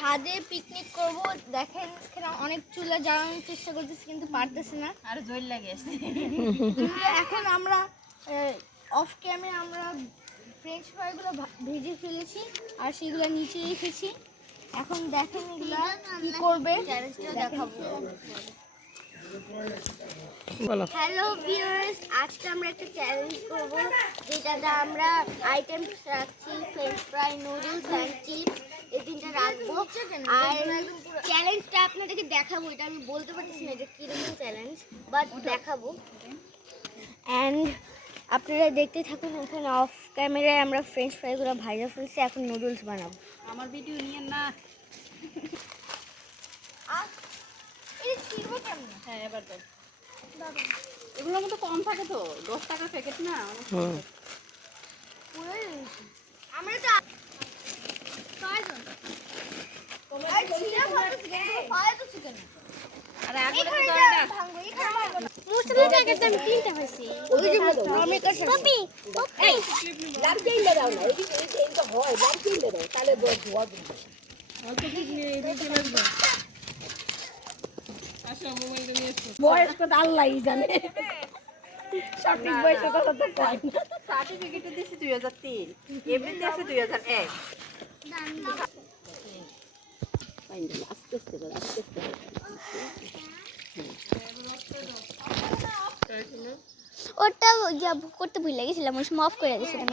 ছাদে পিকনিক করব। দেখেন এখানে অনেক চুলা জ্বালানোর চেষ্টা করতেছি কিন্তু পারতেছি না, আর জল লাগে আসছে। এখন আমরা অফ ক্যামেরা আমরা ফ্রেঞ্চ ফ্রাইগুলো ভেজে ফেলেছি আর সেগুলো নিচে রেখেছি। এখন দেখেন এগুলো কি করবে দেখাবো। হ্যালো ভিউয়ার্স, আজকে আমরা একটা চ্যালেঞ্জ করব যেটাতে আমরা আইটেমস রাখছি French fry, noodles and chips, এই তিনটা রাখবো। আর চ্যালেঞ্জটা আপনাদেরকে দেখাবো, এটা আমি বলতে পারতেছি না এটা কীরকম চ্যালেঞ্জ, বাট দেখাবো। অ্যান্ড আপনারা দেখতে থাকুন। এখানে অফ ক্যামেরায় আমরা ফ্রেঞ্চ ফ্রাইগুলো ভাজা ফেলছি, এখন নুডলস বানাবো। আমার ভিডিও নিয়ে না। হ্যাঁ এবার তো এগুলোর মধ্যে কম থাকে তো, 10 টাকার প্যাকেট না। আমরা তো আরে আগে তো দরটা মুসলিম জায়গাতে আমি তিনটা পাইছি। ওই যে আমি কাছে পপি পপি লাভ দিলে দাও না, এই তো হয় লাভ দিলে দাও তাহলে ধোয়া দিবে। অল্প কি নিয়ে রেখে লাগবে। আচ্ছা মোবাইলটা নিয়ে এসো। বয়স কত আল্লাহই জানে, সঠিক বয়স কত তো কয় না। সার্টিফিকেটে দিছি 2003, এমনিতে আছে 2001। ফাইনাল আস্তে আস্তে করে আস্তে আস্তে ওটা যা করতে ভুলে গেছিলাম, ওই সময় অফ করে দিয়েছিলাম।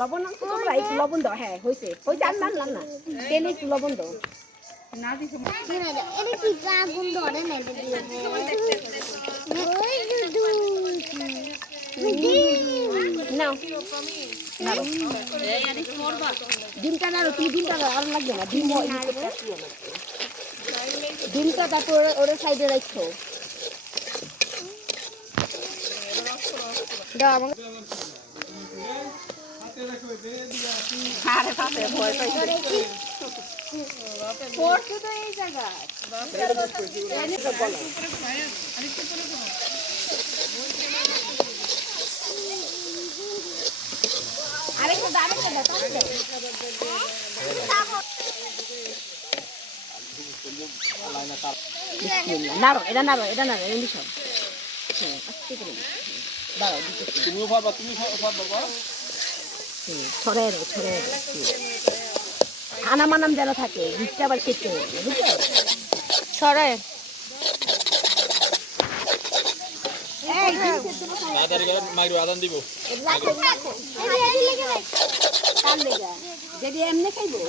লবণ আনছো তোমরা, একটু লবণ দাও। হ্যাঁ হয়েছে হয়েছে, আর না না তেলে একটু লবণ দাও। না দিছো এটা কি আগুন ধরে না, এটা দিয়ে নাও ডিমটা নাড়ো, তুই ডিমটা আর লাগবে না, ডিমটা তারপর ওরা সাইডে রাখছো। দাও আমাকে আরে বাপরে ভয় পাইছে। পড়ছে তো এই জায়গা। আরেকটা দাও, আরেকটা দাও, তাহলে দাও। নাড়ো, এটা নাড়ো, এটা নাড়ো, এমনি সব আস্তে করে দাঁড়াও। তুমিও পারবা, তুমি পারবা। ছড়াই দাও, ছড়াই দাও। আনাম আনাম যেন থাকে, বীজটা আবার কেটে বুঝছো, ছড়ায়। আদান দিব যদি এমনি খাইবো।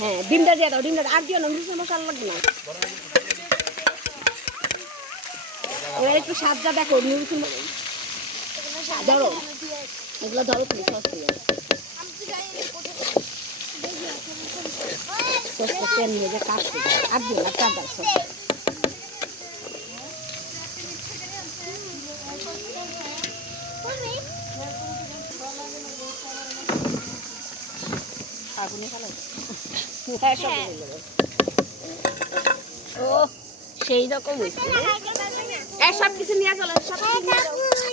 হ্যাঁ ডিমটা দিয়ে দাও, ডিমটা আর দিও না, মশলা লাগবে না। এবার একটু স্বাদটা দেখো, ধরো এগুলো ধরো তুমি সস দিয়ে সসটা তেল নিয়ে যে কাটছে আর দিও না, চাঁদা সস। ও সেই রকম হয়েছে, সব কিছু নিয়ে চলো, সব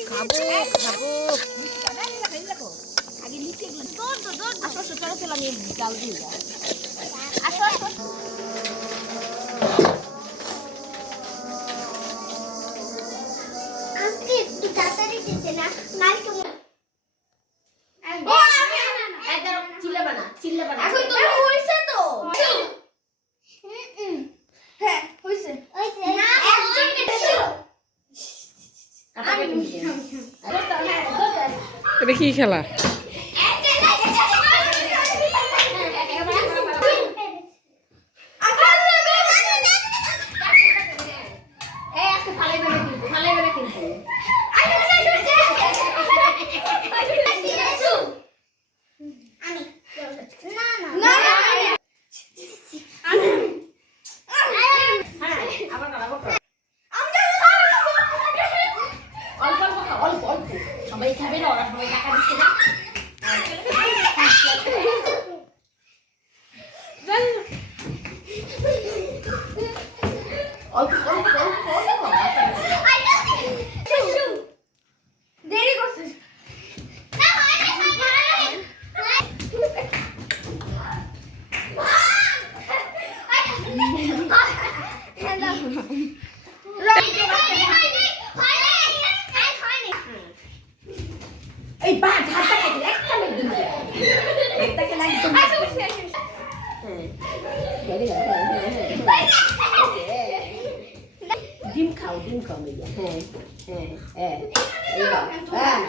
খাবো খাবো। আগে নিচে আসো চলো চলো, আমি ডাল দিয়ে যাও। আসো আসো, আজকে একটু তাড়াতাড়ি দিতে না, কালকে চিল্লাবা না, চিল্লাবা না। এখন তো হইছে তো। হ্যাঁ হইছে হইছে না, একজন কেটেছিল। এটা কি খেলা? সবাই খাবে না, ওরা সবাই টাকা দিচ্ছে না। অল্প অল্প অল্প ভেরি গুড ডিম খাও মেয়ে হ্যাঁ হ্যাঁ হ্যাঁ এই বাবা হ্যাঁ